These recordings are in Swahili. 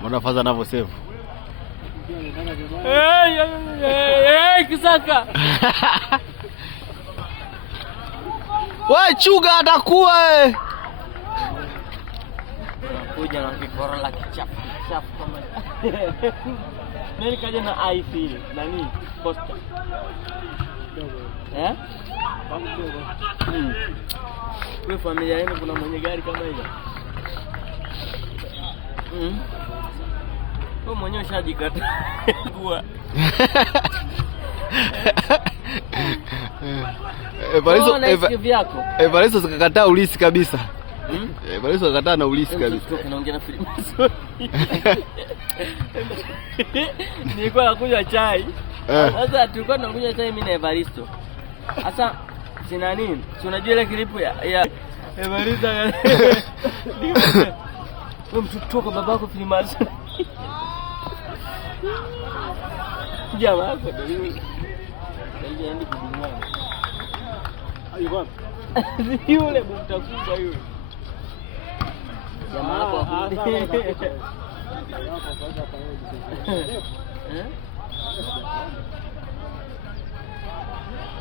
Mbona Faza anavyo save? Kisaka. Wewe chuga atakuwa Kuja na kikora la kichafu kama. Nani kaja na iFeel nani? Costa. Kwa familia yenu kuna mwenye gari kama hiyo? Wewe mwenyewe ushajikata kwa. Evaristo zikakataa ulisi kabisa. Evaristo zikakataa na ulisi kabisa. Tunaongea na Freemason. Nilikuwa nakunywa chai. Sasa tulikuwa tunakunywa chai mimi na Evaristo. Sasa sina nini? Si unajua ile klipu ya Evaristo. Wewe mtoto kwa babako Freemason. Jamaa yako ndio yule. Ndio aende kudumwa. Ayuba. Yule mtakubwa yule. Jamaa yako.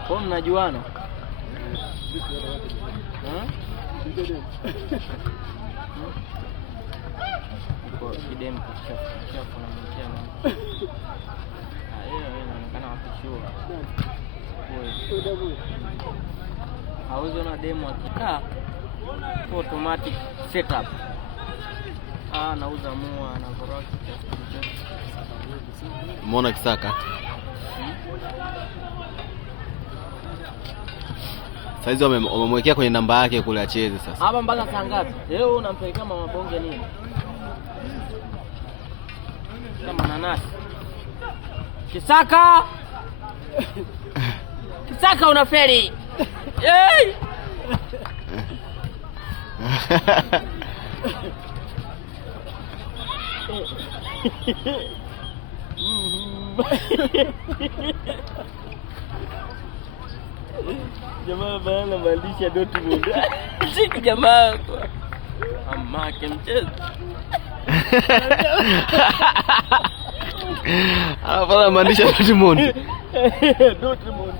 Kwa mnajuana? Kwa kidem kichafu na mchana. Hiyo inaonekana wakishua. Hauzo na demo akikaa automatic setup. Nauza mua na koroki. Umeona Kisaka? Saizi wamemwekea kwenye namba yake kule acheze sasa. Hapa mpaka saa ngapi? Leo unampeleka mama bonge nini? Kama nanasi. Kisaka! Kisaka unafeli. Hey! Jamaa bana maandishi ya Dortmund. Siku jamaa kwa amake mchezo. Hapa maandishi ya Dortmund. Dortmund.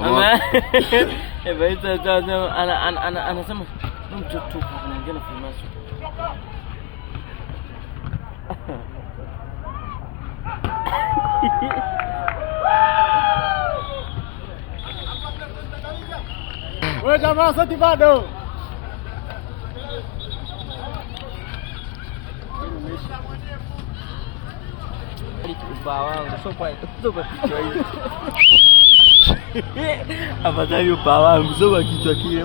Mama, Evaristo sasa anasema mtoto anaongea na Freemason. Wewe jamaa sati bado. Upaa wangu sopa kichwa hiyo. Afadhali upaa wangu sopa kichwa kile.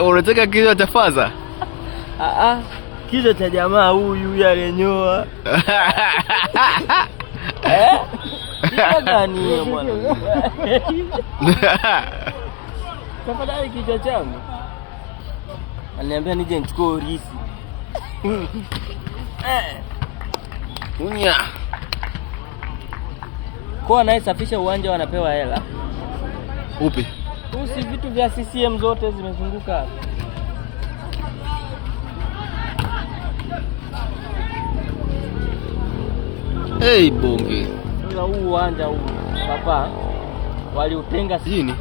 Unataka kichwa cha Faza? Kichwa cha jamaa huyu alenyoa. Kichwa gani ya mwana? Tafadhali kichwa changu. Aliniambia nije nichukue urisi. Unya. Kwa anayesafisha uwanja wanapewa hela. Upi? Usi vitu vya CCM zote zimezunguka. Hey bonge. Sasa huu uwanja huu papa waliutenga nini?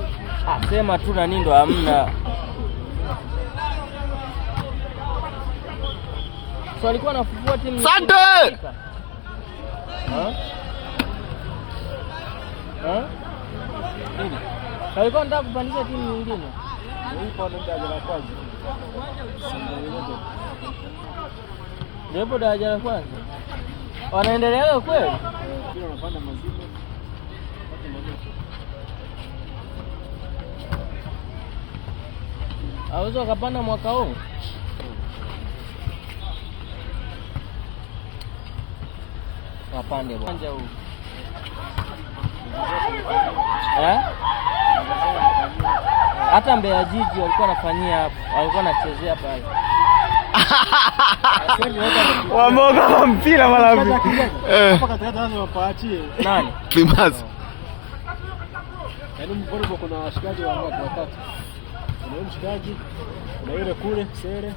Sema tu na nini ndo hamna. So alikuwa anafufua timu. Sante! Nini? Alikuwa anataka kupandisha timu nyingine. Ipo ndo daraja la kwanza. Ndipo daraja la kwanza. Wanaendelea kweli? Kila wanapanda mazima. Hawezi wakapanda mwaka huu? kapande bwana huu. Hata Mbeya Jiji walikuwa wanafanyia hapo, walikuwa wanachezea pale. Wamoga mpira mara ngapi? Hapa katikati lazima wapaachie. Nani? Primazi. Yaani mvolleyball kuna washikaji watatu. Kuna mshikaji, kuna yule kule Sere,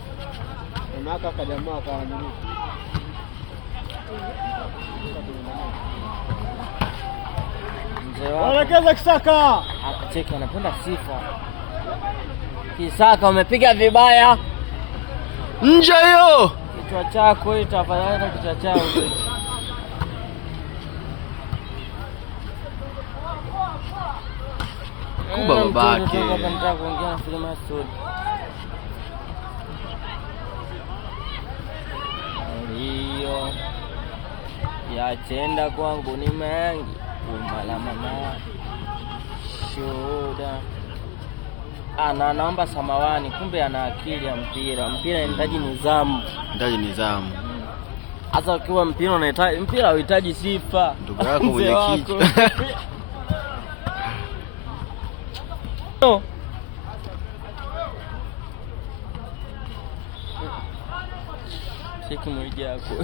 na aka jamaa kwa nini? Waelekeza Kisaka. Cheki anapenda sifa. Kisaka umepiga vibaya. Nje hiyo. Kichwa chako hicho tafadhali, kichwa chako. Kumba babake. Nataka kuongea na Filma Story. Hiyo yachenda kwangu ni mengi. Umala mama. Shoda. Anaomba samawani, kumbe ana akili ya mpira. Mpira inahitaji nidhamu. Inahitaji nidhamu. Hasa ukiwa mpira unahitaji, mpira unahitaji sifa. Ndugu yako mwenye kichwa. Cheki mwiji yako.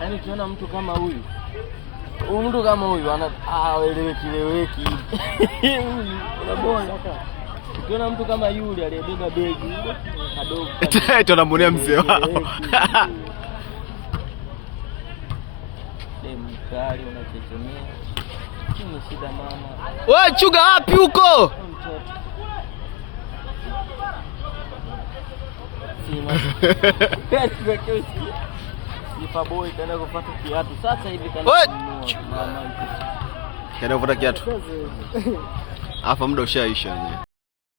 Yaani ukiona mtu kama huyu, ana eleweki. Unabona ukiona mtu kama yule aliyebeba begi kadogo tunamwonea mzee wao. Mkali unachechemea. Ni shida mama. Wewe chuga wapi huko? Sifa boy kaenda kupata kiatu. Sasa hivi kaenda kupata kiatu. Hapa muda ushaisha wenyewe.